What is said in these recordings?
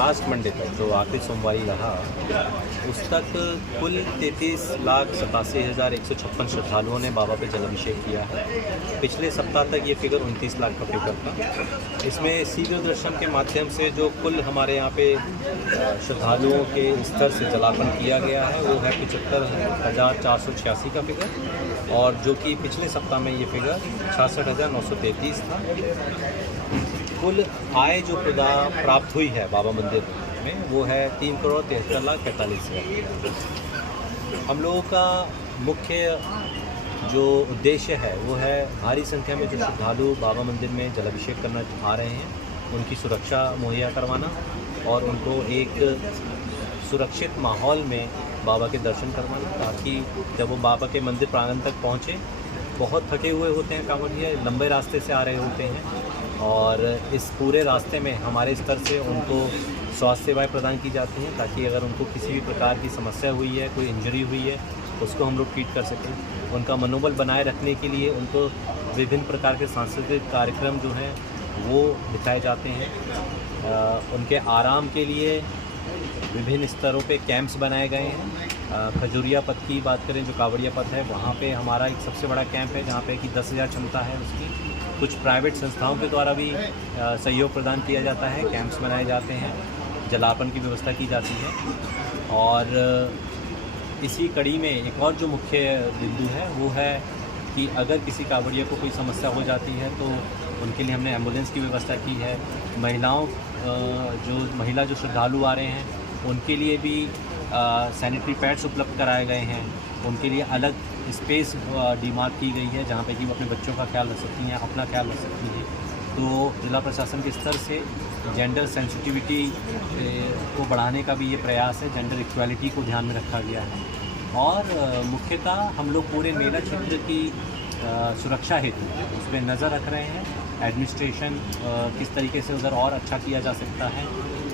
Last Monday तक जो आखिरी सोमवारी रहा उस तक कुल 33,87,156 श्रद्धालुओं ने बाबा पे जलाभिषेक किया है। पिछले सप्ताह तक ये फिगर 29 लाख का फिगर था। इसमें सीधे दर्शन के माध्यम से जो कुल हमारे यहाँ पे श्रद्धालुओं के स्तर से जलापन किया गया है वो है 75,486 का फिगर, और जो कि पिछले सप्ताह में ये फिगर 66,933 था। कुल आय जो प्राप्त हुई है बाबा मंदिर में वो है 3,73,45,000। हम लोगों का मुख्य जो उद्देश्य है वो है भारी संख्या में जो श्रद्धालु बाबा मंदिर में जलाभिषेक करना आ रहे हैं उनकी सुरक्षा मुहैया करवाना और उनको एक सुरक्षित माहौल में बाबा के दर्शन करवाना, ताकि जब वो बाबा के मंदिर प्रांगण तक पहुँचे, बहुत थके हुए होते हैं कांवड़िया, लंबे रास्ते से आ रहे होते हैं, और इस पूरे रास्ते में हमारे स्तर से उनको स्वास्थ्य सेवाएं प्रदान की जाती हैं, ताकि अगर उनको किसी भी प्रकार की समस्या हुई है, कोई इंजरी हुई है, उसको हम लोग ट्रीट कर सकें। उनका मनोबल बनाए रखने के लिए उनको विभिन्न प्रकार के सांस्कृतिक कार्यक्रम जो हैं वो दिखाए जाते हैं। उनके आराम के लिए विभिन्न स्तरों पे कैंप्स बनाए गए हैं। खजूरिया पथ की बात करें, जो कांवड़िया पथ है, वहाँ पे हमारा एक सबसे बड़ा कैंप है जहाँ पे कि 10,000 क्षमता है उसकी। कुछ प्राइवेट संस्थाओं के द्वारा भी सहयोग प्रदान किया जाता है, कैंप्स बनाए जाते हैं, जलापन की व्यवस्था की जाती है। और इसी कड़ी में एक और जो मुख्य बिंदु है वो है कि अगर किसी कांवड़िया को कोई समस्या हो जाती है तो उनके लिए हमने एम्बुलेंस की व्यवस्था की है। महिला जो श्रद्धालु आ रहे हैं उनके लिए भी सैनिटरी पैड्स उपलब्ध कराए गए हैं। उनके लिए अलग स्पेस डिमार्क की गई है जहाँ पे कि वो अपने बच्चों का ख्याल रख सकती हैं, अपना ख्याल रख सकती हैं। तो जिला प्रशासन के स्तर से जेंडर सेंसिटिविटी को बढ़ाने का भी ये प्रयास है, जेंडर इक्वालिटी को ध्यान में रखा गया है। और मुख्यतः हम लोग पूरे मेला क्षेत्र की सुरक्षा हेतु उस पर नज़र रख रहे हैं। एडमिनिस्ट्रेशन किस तरीके से उधर और अच्छा किया जा सकता है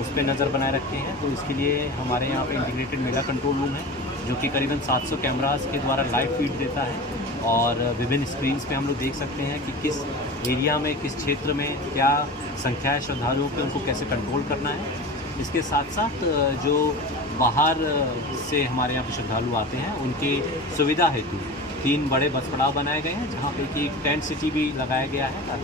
उस पर नज़र बनाए रखे हैं। तो इसके लिए हमारे यहाँ पे इंटीग्रेटेड मेला कंट्रोल रूम है जो कि करीबन 700 कैमरास के द्वारा लाइव फीड देता है, और विभिन्न स्क्रीन्स पे हम लोग देख सकते हैं कि किस एरिया में, किस क्षेत्र में क्या संख्या है श्रद्धालुओं की, उनको कैसे कंट्रोल करना है। इसके साथ साथ जो बाहर से हमारे यहाँ पे श्रद्धालु आते हैं उनकी सुविधा हेतु 3 बड़े बस पड़ाव बनाए गए हैं जहाँ पे कि टेंट सिटी भी लगाया गया है,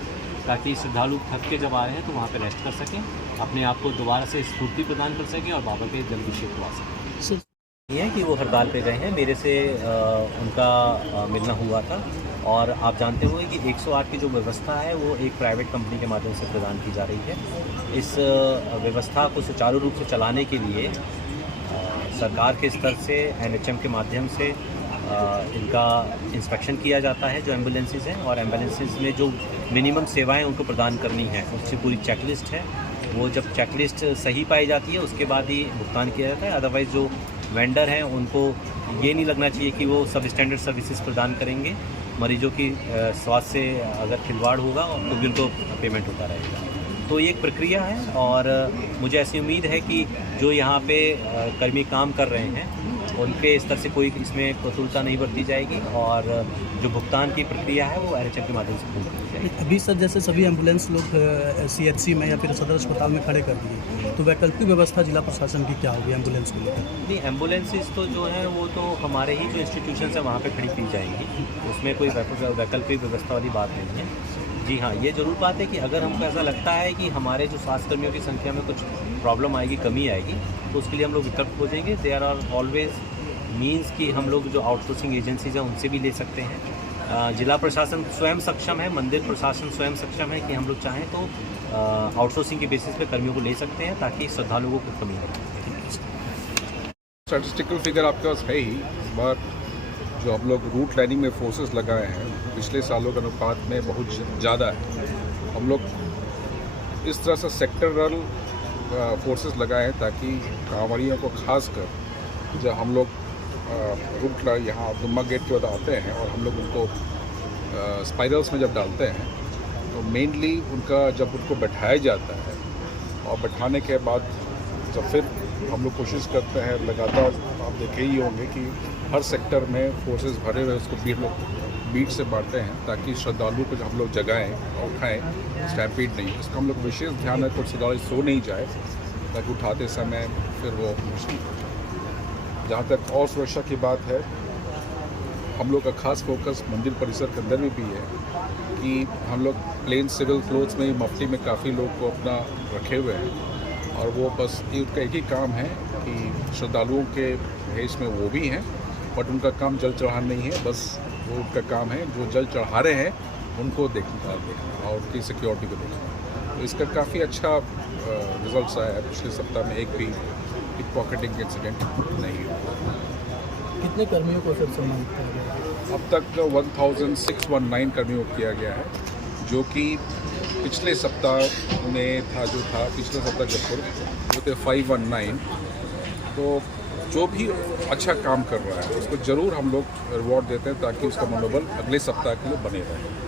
ताकि श्रद्धालु थक के जब आ रहे हैं तो वहाँ पे रेस्ट कर सकें, अपने आप को दोबारा से स्फूर्ति प्रदान कर सकें और बाबा के जलाभिषेक करवा सकें। ये है कि वो हड़ताल पे गए हैं, मेरे से उनका मिलना हुआ था, और आप जानते हुए कि 108 की जो व्यवस्था है वो एक प्राइवेट कंपनी के माध्यम से प्रदान की जा रही है। इस व्यवस्था को सुचारू रूप से चलाने के लिए सरकार के स्तर से NHM के माध्यम से इनका इंस्पेक्शन किया जाता है जो एम्बुलेंसेस हैं, और एम्बुलेंसेस में जो मिनिमम सेवाएं उनको प्रदान करनी है उसकी पूरी चेकलिस्ट है। वो जब चेकलिस्ट सही पाई जाती है उसके बाद ही भुगतान किया जाता है। अदरवाइज़ जो वेंडर हैं उनको ये नहीं लगना चाहिए कि वो सब स्टैंडर्ड सर्विसेज प्रदान करेंगे। मरीजों की स्वास्थ्य से अगर खिलवाड़ होगा तो भी उनको पेमेंट होता रहेगा। तो ये एक प्रक्रिया है, और मुझे ऐसी उम्मीद है कि जो यहाँ पे कर्मी काम कर रहे हैं उनके स्तर से कोई इसमें प्रतुलता नहीं बरती जाएगी, और जो भुगतान की प्रक्रिया है वो NHM के माध्यम से पूरी की जाएगी। अभी सर जैसे सभी एम्बुलेंस लोग CHC में या फिर सदर अस्पताल में खड़े कर दिए, तो वैकल्पिक व्यवस्था जिला प्रशासन की क्या होगी एम्बुलेंस के लिए? नहीं, एम्बुलेंसेस तो जो हैं वो तो हमारे ही जो इंस्टीट्यूशन है वहाँ पे खड़ी की जाएंगी, उसमें कोई वैकल्पिक व्यवस्था वाली बात नहीं है। जी हाँ, ये ज़रूर बात है कि अगर हमको ऐसा लगता है कि हमारे जो स्वास्थ्यकर्मियों की संख्या में कुछ प्रॉब्लम आएगी, कमी आएगी, तो उसके लिए हम लोग विकल्प खोजेंगे। देयर आर ऑलवेज मीन्स कि हम लोग जो आउटसोर्सिंग एजेंसीज हैं उनसे भी ले सकते हैं। जिला प्रशासन स्वयं सक्षम है, मंदिर प्रशासन स्वयं सक्षम है कि हम लोग चाहें तो आउटसोर्सिंग के बेसिस पे कर्मियों को ले सकते हैं ताकि श्रद्धालुओं को कमी हो। स्टैटिस्टिकल फिगर आपके पास है ही, बट जो हम लोग रूट लाइनिंग में फोर्सेस लगाए हैं पिछले सालों के अनुपात में बहुत ज़्यादा है। हम लोग इस तरह से सेक्टरल फोर्सेस लगाए हैं ताकि कांवड़ियों को खासकर जब हम लोग रूट यहाँ दुम्मा गेट के बाद आते हैं और हम लोग उनको स्पाइरल्स में जब डालते हैं तो मेनली उनका जब उनको बैठाया जाता है और बैठाने के बाद जब फिर हम लोग कोशिश करते हैं लगातार, आप देखे ही होंगे कि हर सेक्टर में फोर्सेस भरे हुए उसको बीट से बांटते हैं ताकि श्रद्धालु को जब हम लोग जगाएँ और उठाएँ, स्टैम्पीड नहीं। इसका हम लोग विशेष ध्यान है तो श्रद्धालु सो नहीं जाए ताकि उठाते समय फिर वो मुश्किल। जहाँ तक और सुरक्षा की बात है, हम लोग का खास फोकस मंदिर परिसर के अंदर में भी है कि हम लोग प्लेन सिविल क्लोथ्स में, मफ्ती में काफ़ी लोग को अपना रखे हुए हैं और वो बस उनका एक ही काम है कि श्रद्धालुओं के भेष में वो भी हैं, बट उनका काम जल चढ़ाना नहीं है, बस वो उनका काम है जो जल चढ़ा रहे हैं उनको देखना और उनकी सिक्योरिटी को देखना। तो इसका काफ़ी अच्छा रिजल्ट्स आया है। पिछले सप्ताह में एक भी पिक पॉकेटिंग इंसिडेंट नहीं हुआ। कितने कर्मियों को सर सम्मानित किया गया? अब तक 1619 कर्मियों को किया गया है, जो कि पिछले सप्ताह में था, जो था पिछले सप्ताह जब वो थे 519। तो जो भी अच्छा काम कर रहा है उसको ज़रूर हम लोग रिवॉर्ड देते हैं ताकि उसका मनोबल अगले सप्ताह के लिए बने रहे।